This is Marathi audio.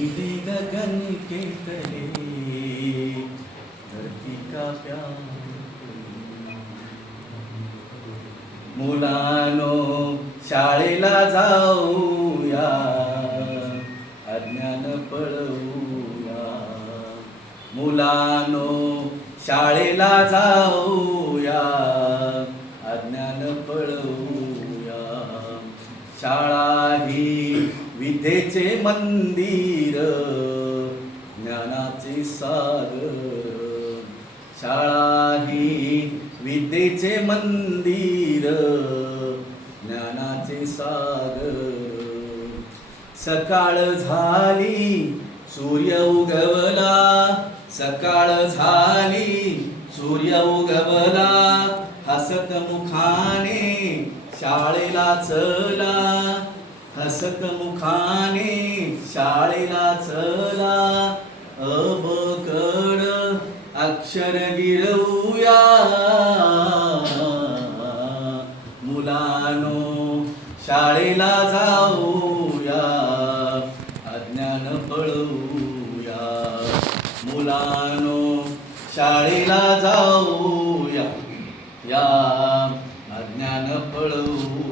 नीली गगन के तले धरती का प्यार करूं. मुलानो शाळेला जाऊया, अज्ञान पळवूया. मुलानो शाळेला जाऊया, अज्ञान पळवूया. शाळा ही विद्येचे मंदिर, ज्ञानाचे सागर. शाळा ही विद्येचे मंदिर, ज्ञानाचे सागर. सकाळ झाली सूर्य उगवला, सकाळ झाली सूर्य उगवला. हसत मुखाने शाळेला चला, हसत मुखाने शाळेला चला. अबकड अक्षर गिरवूया, मुलानो शाळेला जाऊया, अज्ञान पळवूया. मुलानो शाळेला जाऊया, या अज्ञान पळवूया.